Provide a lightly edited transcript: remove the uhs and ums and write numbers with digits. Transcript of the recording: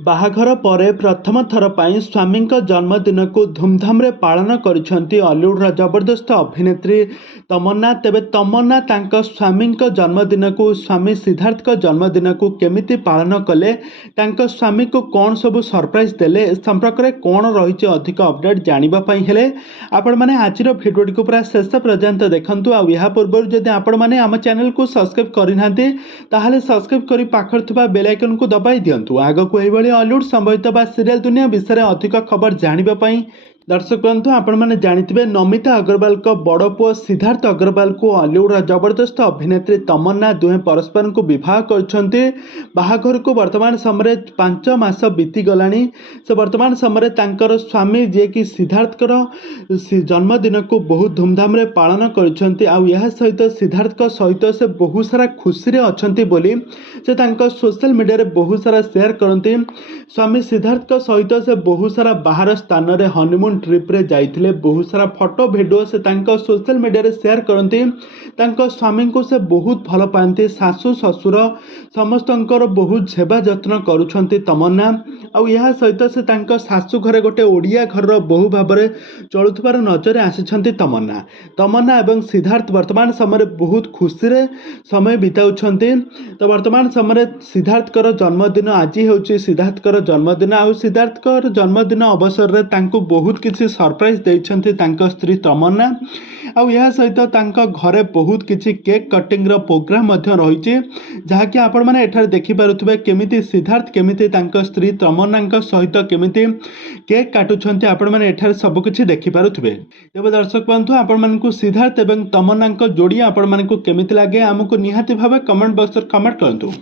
ବାହାଘର ପରେ ପ୍ରଥମ ଥର ପାଇଁ ସ୍ୱାମୀଙ୍କ ଜନ୍ମଦିନକୁ ଧୁମଧାମରେ ପାଳନ କରିଛନ୍ତି ଅଲିଉଡର ଜବରଦସ୍ତ ଅଭିନେତ୍ରୀ ତମନ୍ନା। ତେବେ ତମନ୍ନା ତାଙ୍କ ସ୍ୱାମୀଙ୍କ ଜନ୍ମଦିନକୁ ସ୍ୱାମୀ ସିଦ୍ଧାର୍ଥଙ୍କ ଜନ୍ମଦିନକୁ କେମିତି ପାଳନ କଲେ, ତାଙ୍କ ସ୍ୱାମୀକୁ କ'ଣ ସବୁ ସରପ୍ରାଇଜ୍ ଦେଲେ, ଏ ସମ୍ପର୍କରେ କ'ଣ ରହିଛି ଅଧିକ ଅପଡେଟ୍ ଜାଣିବା ପାଇଁ ହେଲେ ଆପଣମାନେ ଆଜିର ଭିଡ଼ିଓଟିକୁ ପୁରା ଶେଷ ପର୍ଯ୍ୟନ୍ତ ଦେଖନ୍ତୁ। ଆଉ ଏହା ପୂର୍ବରୁ ଯଦି ଆପଣମାନେ ଆମ ଚ୍ୟାନେଲକୁ ସବସ୍କ୍ରାଇବ୍ କରିନାହାନ୍ତି ତାହେଲେ ସବସ୍କ୍ରାଇବ୍ କରି ପାଖରେ ଥିବା ବେଲ୍ ଆଇକନକୁ ଦବାଇ ଦିଅନ୍ତୁ। ଆଗକୁ ଏହିଭଳି ଅଲିଉଡ ସମ୍ବଳିତ ବା ସିରିଏଲ ଦୁନିଆ ବିଷୟରେ ଅଧିକ ଖବର ଜାଣିବା ପାଇଁ दर्शक बंधु आपने जानते नमिता अग्रवाल बड़ पुओ सिद्धार्थ अग्रवाल को अलिउडर जबरदस्त अभिनेत्री तमन्ना दुहे परस्पर को विवाह कर को वर्तमान समय 5 मास बीतीगला। से वर्तमान समय तांकर स्वामी जे कि सिद्धार्थकर जन्मदिन को बहुत धूमधाम पालन कर सहित सिद्धार्थ सहित से बहुत सारा खुशी अच्छा से सोशल मीडिया बहुत सारा शेयर करती। स्वामी सिद्धार्थ सहित से बहुत सारा बाहर स्थान में हनीमून ट्रिप रे जाइथिले, बहुत सारा फोटो वीडियो से तांको सोशल मीडिया रे शेयर करती। तांको स्वामी को से बहुत भल पाती, सासु ससुर समस्तंकर बहुत सेवा जत्न करुछंती तमन्ना। आउ यह सहित से तांको सासु घरे गोटे ओडिया घर बहु भाव में चलुथबार नजर आसिछंती तमन्ना। तमन्ना एवं सिद्धार्थ वर्तमान समय बहुत खुशी रे समय बिताउछंती। तो वर्तमान समय सिद्धार्थकर जन्मदिन आज होची सिद्धार्थकर जन्मदिन। आउ सिद्धार्थकर जन्मदिन अवसर रे तांको बहुत किसी सरप्राइज देइछंती तांको स्त्री तमन्ना। आउ यह सहित तांको घरे बहुत किसी केक कटिंग रो प्रोग्राम मध्य रहिछि, जहाँकि आपण माने एठार देखि पारुथबे केमिति सिद्धार्थ केमिति तांको स्त्री तमन्ना सहित केमिति केक काटुछंती। आपण माने एठार सब किछि देखि पारुथबे। तेबे दर्शक बंधु आपण मानकु सिद्धार्थ एवं तमन्ना जोड़ी आपण मानकु केमिति लागे, हमकु निहाती भाबे कमेंट बॉक्स रे कमेंट करंतु।